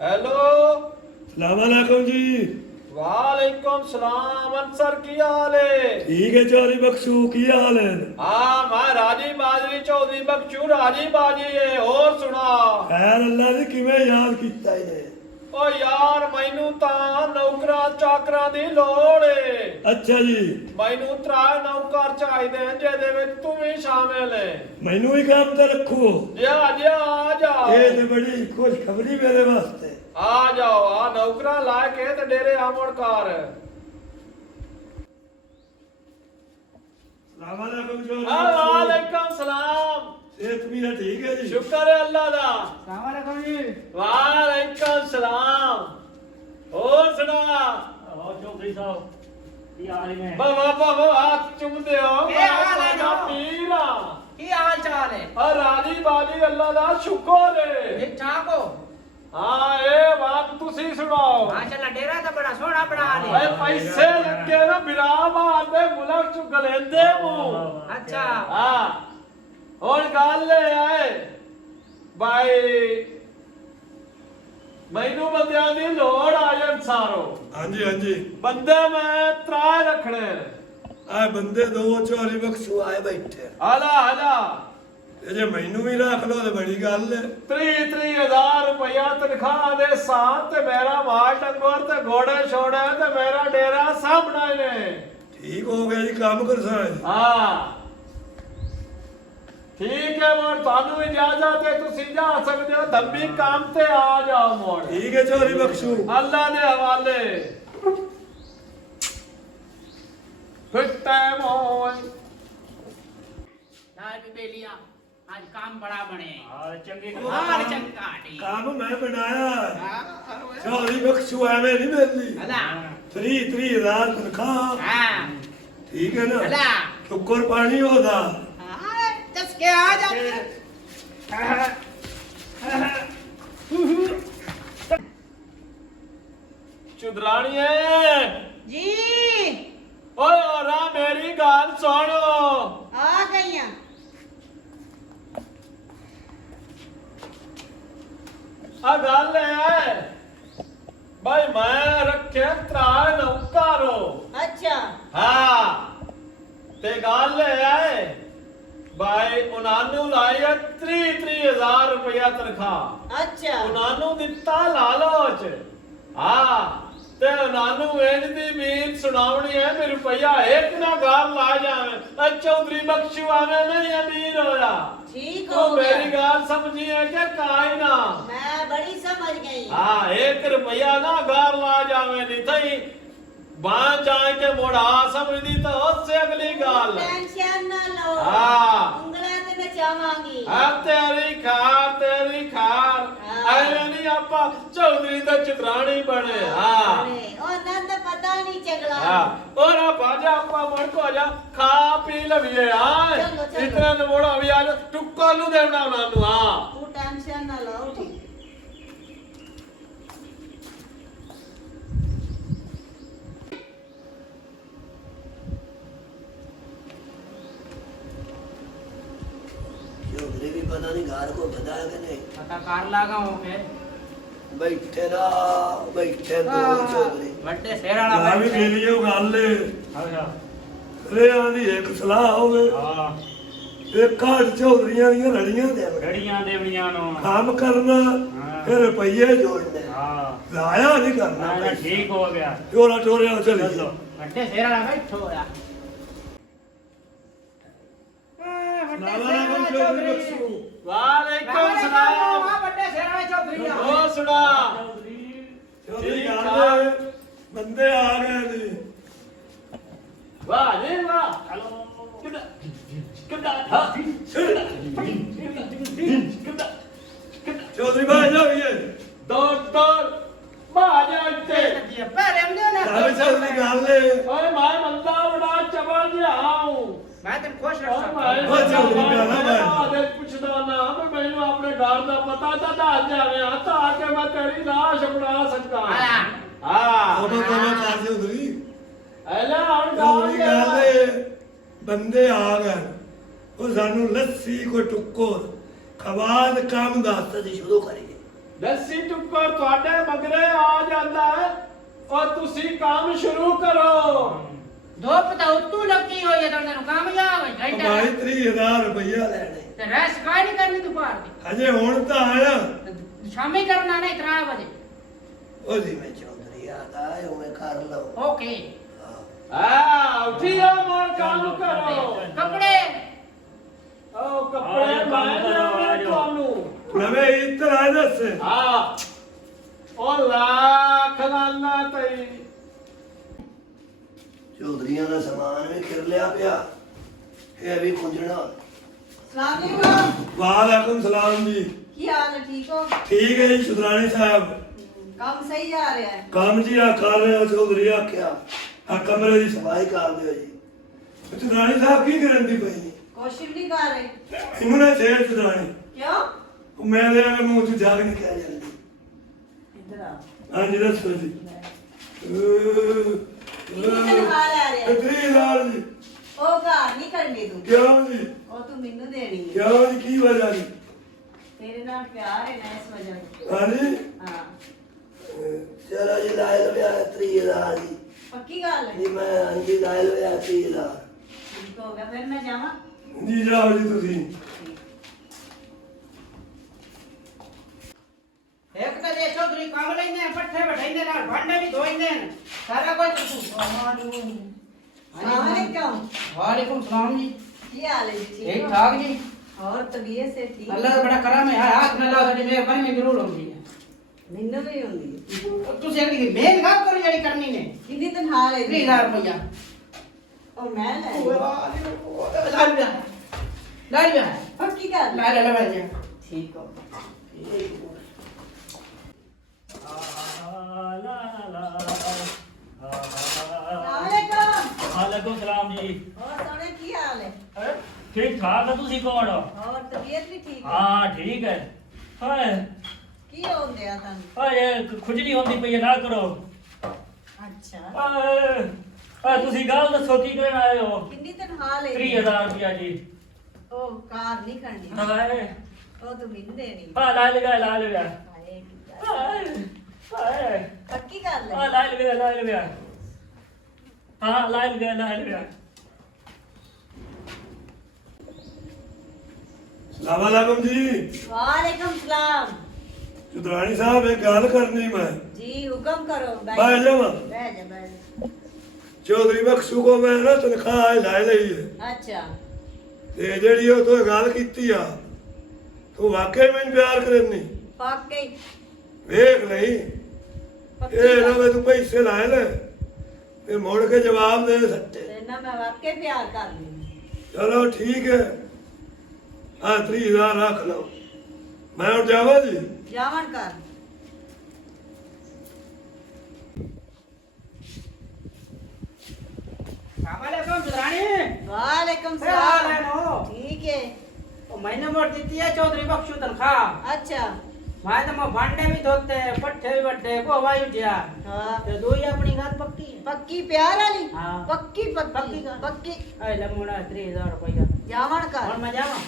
Hello. सलामकुम जी। वालेकुम सलाम। अंसर की हाल है? ठीक है चौधरी बख्शू की हाल है? हाँ मैं राजी बाजी चौधरी बख्शू राजी बाजी है। और सुना? खैर अल्लाह ने किवें याद किया है? ओ यार मैनू तां नौकरा चाकरा दी लोड़ है। अच्छा जी। मैनू त्राए नौकर चाहिए जेदे विच तू भी शामिल है। मैनू ही काम ते रखो। जा जा आ जाओ। ये ते बड़ी खुशखबरी मेरे वास्ते। आ जाओ आ नौकरा ला के ते डेरे आमड़ कार। सलामकुम चौधरी वालेकुम सलाम। सेहत मेरा ठीक है जी? शुक्र है अल्लाह दा। सलामकुम जी। वालेकुम सलाम। और सुना? और चौधरी साहब की हाल है? बाबा बाबा हाथ चुमदे हो। क्या हाल है ना? पीरा की हाल चाल है? और राजी बाजी अल्लाह दा शुक्र है। ठीक ठाक हो? हाँ ए बात तुसी सुनाओ। माशाल्लाह डेरा तो बड़ा सोहना बना भाई ले। पैसे लगे ना बिराबाद दे मुल्क चु गलेंदे मुंह। अच्छा हाँ और गल ले आए भाई मैनू बंदियां दी लोड़ आ जन सारो। हाँ जी हाँ जी। बंदे मैं त्राए रखने। आ बंदे दो चौधरी बख्शू आए बैठे। हला हला ये जे मैनू भी रख लो तो बड़ी गल है। 30,000 रुपया तनख्वाह दे साथ ते मेरा माल डंगोर ते घोड़े छोड़े ते मेरा डेरा सामने ने। ठीक हो गया जी काम कर साज। हाँ ठीक है मोर थानू इजाजत है तुसी जा सकते हो धब्बी काम ते आ जाओ मोर। ठीक है चौधरी बख्शू। अल्लाह दे हवाले। फिट्टे मोय दाल भी बेलिया आज काम बड़ा बने। हां चंगी हमारी चंगी काटी। काम मैं बनाया चौधरी बख्शू एवं नहीं मिलती। हला 30,000 तनख्वाह। हां ठीक है ना? हला शुक्र पानी होता। हां चस्के आ जाते। चुदरानी है जी ओए ओरा मेरी गाल सुनो। आ गई हैं। आ गल है भाई मैं रखे त्राए नौकारो। अच्छा हाँ ते गल है भाई उन्हानू लाई 30,000 रुपया तनख्वाह। अच्छा उन्हानू दिता लालच। हाँ ते उन्हानू वेज दी मीर सुनावनी है भी रुपया एक ना गार ला जावे। चौधरी बख्शू आवे नहीं अमीर होया। ठीक तो हो गया। मेरी गाल समझी है कि काई ना। मैं बड़ी समझ गई। हाँ 1 रुपया ना गार ला जावे नहीं थई बां जाए के मोड़ा समझदी तो उससे अगली गाल। टेंशन ना लो। हाँ। उंगला ते मैं चावांगी। तेरी खार तेरी खार। हाँ। ऐवे नहीं आपा चौधरी तो चित्राणी बने। हाँ अरे ओ नंद पता नहीं चगला। हाँ और आप आजा आपा मन को आजा खा पी लविए। हाँ चलो, चलो। इतना न मोड़ा भी आजा टुक्का नु देना नानू। हाँ तू टेंशन ना लो। ठीक चौधरी भी पता नहीं घर को बताया कि नहीं। पता कार लागा हो के बैठे ना बैठे दो चौधरी। बड़े शेराला मैं भी ले लियो गल है। अरे आंदी एक सलाह होवे। हां एक घाट चौधरीਆਂ ਦੀਆਂ ਲੜੀਆਂ ਦੇ घड़ियां देवड़ियां नो काम करना हाँ। फिर रुपये जोड़ने हां लाया नहीं करना। ना ठीक हो गया चोरा चोरिया चली चलो बड़े शेराला बैठो या। सलामकुम चौधरी बख्शू। वालेकुम सलाम। बड़े शेराला चौधरी। ओ सुना चौधरी गल बंदे आ गए ने। वाह जी वाह। हेलो किदा किदा हाँ चौधरी भाई जाओ ये दौड़ दौड़ बाजा इत्ते। पहले हमने ना सारे चौधरी गल है। ओए मैं बंदा बड़ा चबल जिहा हूं। मैं तेन खुश और रख मैं सकता। ओ चौधरी प्याला भाई। आदे पुछदा ना मैं मैनू अपने घर दा पता तो दस जावे आता आके मैं तेरी लाश बना सकता। हाँ। हाँ तोबा तोबा कर चौधरी। एला हुन चौधरी गाल गल है बंदे आ गए वो सानू लस्सी को टुक्को खवाद काम दा तो शुरू करेंगे। ਦੱਸੀ ਟੁੱਕਰ ਤੁਹਾਡੇ ਮਗਰੇ ਆ ਜਾਂਦਾ ਹੈ ਔਰ ਤੁਸੀਂ ਕੰਮ ਸ਼ੁਰੂ ਕਰੋ। ਧੁੱਪ ਤਾਂ ਉੱਤੋਂ ਲੱਗੀ ਹੋਈ ਹੈ ਤਾਂ ਤੈਨੂੰ ਕਾਮਯਾਬ ਹੈ ਘੰਟਾ ਭਾਈ 30,000 ਰੁਪਇਆ ਲੈਣੇ ਤੇ ਰੈਸ ਕਾਈ ਨਹੀਂ ਕਰਨੀ ਤੂੰ ਪਾਰ ਦੀ ਅਜੇ ਹੁਣ ਤਾਂ ਆਇਆ ਸ਼ਾਮੀ ਕਰਨਾ ਨਹੀਂ 3 ਵਜੇ ਉਹ ਜੀ ਮੈਂ ਚੌਧਰੀ ਆਦਾ ਉਹ ਮੈਂ ਕਰ ਲਵਾਂ ਓਕੇ ਆ ਉਠੀਓ ਮੋਰ ਕੰਮ ਕਰੋ। ਕੱਪੜੇ ਉਹ ਕੱਪੜੇ ਮੈਂ ਦੇਵਾਂਗਾ ਤੁਹਾਨੂੰ। ਨਵੇਂ ਇੱਧਰ ਆ ਦੱਸ ਆ ਉਹ ਲੱਖ ਲਾਨਾ ਤਈ ਚੌਧਰੀਆਂ ਦਾ ਸਮਾਨ ਵੀ ਖਿਰ ਲਿਆ ਪਿਆ ਇਹ ਵੀ ਕੁੰਝਣਾ। ਸਲਾਮ ਅਲੈਕੁਮ। ਵਾਲੇਕੁਮ ਸਲਾਮ ਜੀ। ਕੀ ਹਾਲ ਹੈ, ਠੀਕ ਹੋ? ਠੀਕ ਹੈ ਜੀ ਸੁਧਰਾਣੀ ਸਾਹਿਬ। ਕੰਮ ਸਹੀ ਜਾ ਰਿਹਾ ਹੈ? ਕੰਮ ਜੀ ਆ ਕਰ ਰਹੇ ਹੋ ਚੌਧਰੀ ਆਖਿਆ ਆ ਕਮਰੇ ਦੀ ਸਫਾਈ ਕਰ ਦਿਓ ਜੀ। ਸੁਧਰਾਣੀ ਸਾਹਿਬ ਕੀ ਕਰਨ ਦੀ ਪਈ ਕੋਸ਼ਿਸ਼ ਨਹੀਂ ਕਰ ਰਹੇ ਇਹਨੂੰ ਨਾ ਛੇੜ ਸੁਧਰਾਣੀ ਕਿਉਂ? ਮੈਂ ਦੇ ਆਵੇਂ ਮੂੰਹ ਚ ਜਾਗ ਨਹੀਂ ਕਿਆ ਜਲਦੀ ਇੱਧਰ ਆ। ਹਾਂਜੀ ਦੱਸੋ ਜੀ ਕਿੰਨੀ ਤਨਖਾਹ ਲੈ ਰਿਹਾ? 30,000 ਜੀ। ਉਹ ਘਰ ਨਹੀਂ ਕਰਨੀ ਤੂੰ, ਕਿਉਂ ਜੀ ਉਹ ਤੂੰ ਮੈਨੂੰ ਦੇਣੀ ਹੈ। ਕਿਉਂ ਜੀ ਕੀ ਵਜ੍ਹਾ ਜੀ ਤੇਰੇ ਨਾਲ ਪਿਆਰ ਹੈ ਨਾ ਇਸ ਵਜ੍ਹਾ ਤੋਂ। ਹਾਂਜੀ ਹਾਂ ਚਲੋ ਜੀ ਲਾਇ ਲਵਿਆ 30,000 ਜੀ। ਪੱਕੀ ਗੱਲ ਹੈ? ਜੀ ਮੈਂ ਹਾਂਜੀ ਲਾਇ ਲਵਿਆ 30,000। ਠੀਕ ਹੋ ਗਿਆ, ਫਿਰ ਮੈਂ ਜਾਵਾਂ? ਜੀ ਜਾਓ ਜੀ ਤੁਸੀਂ। ਇੱਕ ਤਾਂ ਦੇ ਚੌਧਰੀ ਕੰਮ ਲੈਂਦੇ ਆ ਪੱਠੇ ਵਢਾਈਂਦੇ ਨਾਲ ਭਾਂਡੇ ਵੀ ਧੋਈਂਦੇ ਨੇ ਸਾਰਾ ਕੁਝ ਤੂੰ ਸਲਾਮ ਅਲੈਕੁਮ। ਵਾਲੇकुम सलाम जी। ਕੀ ਹਾਲ ਹੈ ਜੀ, ਠੀਕ ठीक ਹੋ? ठाक जी। और तबीयत से ठीक? अल्लाह का बड़ा करम है हाथ में ला साडी मेहरबानी में जरूर होंदी है ਮੈਨੂੰ ਵੀ ਹੁੰਦੀ ਹੈ। ਤੁਸੀਂ ਇਹਦੀ ਮਿਹਨਤ ਕਰ ਕਰੋ ਜਿਹੜੀ ਕਰਨੀ ਨੇ ਕਿੰਨੀ ਤਨਖਾਹ ਲੈ 30,000 ਰੁਪਇਆ ਉਹ ਮੈਂ ਲੈ ਲਾ ਲਿਆ ਪੱਕੀ ਗੱਲ ਲਾ ਲਿਆ ਠੀਕ ਹੋ। ਸਲਾਮ ਅਲੈਕੁਮ। ਵਾਲੇਕੁਮ ਸਲਾਮ ਜੀ। ਹੋਰ ਸੋਹਣੇ ਕੀ ਹਾਲ ਹੈ? ਠੀਕ ਠਾਕ ਆ, ਤੁਸੀਂ ਕੌਣ ਹੋ? ਹੋਰ ਤਬੀਅਤ ਵੀ ਠੀਕ ਹੈ? ਹਾਂ ਠੀਕ ਹੈ। ਹਾਏ ਕੀ ਹੁੰਦੇ ਆ ਤੁਹਾਨੂੰ? ਹਾਏ ਖੁਜਲੀ ਹੁੰਦੀ ਪਈ ਹੈ, ਨਾ ਕਰੋ। ਅੱਛਾ, ਹਾਏ ਤੁਸੀਂ ਗੱਲ ਦੱਸੋ ਕੀ ਕਰਨ ਆਏ ਹੋ? ਕਿੰਨੀ ਤਨਖਾਹ ਲੈ 30,000 ਰੁਪਇਆ ਜੀ। ਉਹ ਕਾਰ ਨਹੀਂ ਕਰਨੀ, ਹਾਏ ਉਹ ਤੂੰ ਮੈਨੂੰ ਦੇਣੀ। ਹਾਂ ਲਾ ਲਿਆ ਹਾਏ ਕੀ ਗੱਲ। ਹਾਏ ਹਾਏ ਪੱਕੀ ਗੱਲ ਹਾਂ ਹੈ? ਲਾ ਲਿਆ ਹਾਂ ਲਾ ਲਿਆ ਸਲਾਮ ਅਲੈਕੁਮ ਜੀ। वालेकुम सलाम। ਸੁਧਰਾਣੀ ਸਾਹਿਬ ਇੱਕ ਗੱਲ ਕਰਨੀ ਮੈਂ जी हुक्म करो। बैठ जाओ। बैठ जा। ਚੌਧਰੀ ਬਖਸ਼ੂ ਕੋ ਮੈਂ ਨਾ ਤਨਖਾਹ ਲੈ ਲਈ ਹੈ अच्छा ਤੇ ਜਿਹੜੀ ਉਹ ਤੋਂ ਗੱਲ ਕੀਤੀ ਆ ਤੂੰ ਵਾਕਈ ਮੈਨੂੰ ਪਿਆਰ ਕਰਨੀ वाकई ਵੇਖ ਲਈ पक्की ਇਹ ਨਾ गल। ਮੈਂ ਤੂੰ ਪੈਸੇ ਲਾਏ ਲੈ ਤੇ ਮੋੜ ਕੇ ਜਵਾਬ ਦੇ ਸੱਚੇ। ना मैं वाकई प्यार कर ली। ਚਲੋ ਠੀਕ ਹੈ ਆ 30,000 ਰੱਖ ਲਓ ਮੈਂ ਹੁਣ ਜਾਵਾਂ ਜੀ। जावन कर। वालेकुम सुधरानी वालेकुम क्या हाल है सलाम। नो? ठीक है। ओ मैंने मोट दी है चौधरी बख्शू तनख्वाह अच्छा मैं तो मैं भांडे भी धोते पट्ठे भी बट्टे को हवाई उठिया हाँ तो दो ही अपनी बात पक्की है पक्की प्यार वाली। हाँ। पक्की पक्की पक्की गल। पक्की। अरे लमुड़ा 30,000 रुपया जावन और कर। मैं जावा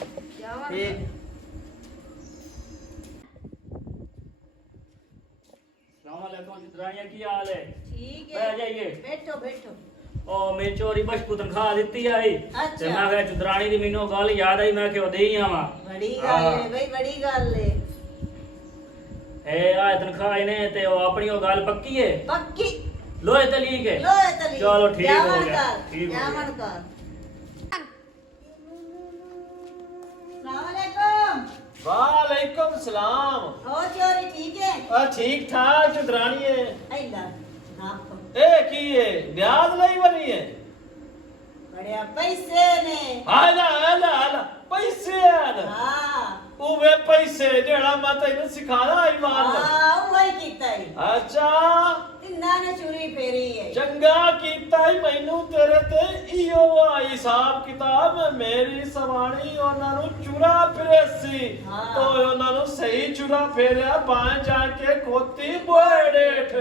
जावन ठीक सलामकुम सुधरानिया की हाल है? ठीक बैठ है। जाइए। बैठो बैठो। ਉਹ ਮੇਰੀ ਚੋਰੀ ਬਸ਼ਕੂ ਤਨਖਾਹ ਦਿੱਤੀ ਆਈ ਅੱਛਾ। ਤੇ ਮੈਂ ਕਿਹਾ ਚੁਦਰਾਣੀ ਦੀ ਮੈਨੂੰ ਗੱਲ ਯਾਦ ਆਈ, ਮੈਂ ਕਿਹਾ ਦੇ ਹੀ ਆਵਾਂ। बड़ी गल है भाई, बड़ी गल है। ਇਹ ਆ ਤਨਖਾਹ ਇਹਨੇ ਤੇ ਉਹ ਆਪਣੀ ਉਹ ਗੱਲ ਪੱਕੀ ਹੈ, पक्की। ਲੋਹੇ ਤਲੀਕ ਹੈ। लो तली। चलो, ठीक हो जावन गया, कर। ठीक हो जावन कर। सलाम अलैकुम। वालेकुम सलाम। और चोरी ठीक है? ਆ ਠੀਕ ਠਾਕ ਚੁਦਰਾਣੀ ਹੈ। ऐला ना तो ਇਹ ਕੀ ਹੈ ਵਿਆਜ ਲਈ ਬਣੀ ਹੈ? बड़े पैसे ने। ਆਲਾ ਪੈਸੇ ਆਣ हाँ ਉਹ ਵੇ ਪੈਸੇ ਜਿਹੜਾ ਮੈਂ ਤੈਨੂੰ ਸਿਖਾਣਾ ਇਮਾਨ ਨਾਲ। हाँ वही कीता है। ਅੱਛਾ तिन्ना ने चोरी फेरी है। ਚੰਗਾ ਕੀਤਾ ਈ ਮੈਨੂੰ ਤੇਰੇ ਤੇ ਇਹੋ ਆ ਹਿਸਾਬ ਕਿਤਾਬ ਮੇਰੀ ਸਵਾਣੀ ਉਹਨਾਂ ਨੂੰ ਚੁਰਾ ਫਿਰੇ ਸੀ ਹਾਂ। ਤੋ ਉਹਨਾਂ ਨੂੰ ਸਹੀ ਚੁਰਾ ਫੇਰਿਆ ਬਾਂ ਜਾ ਕੇ ਖੋਤੀ ਬੋੜੇਠ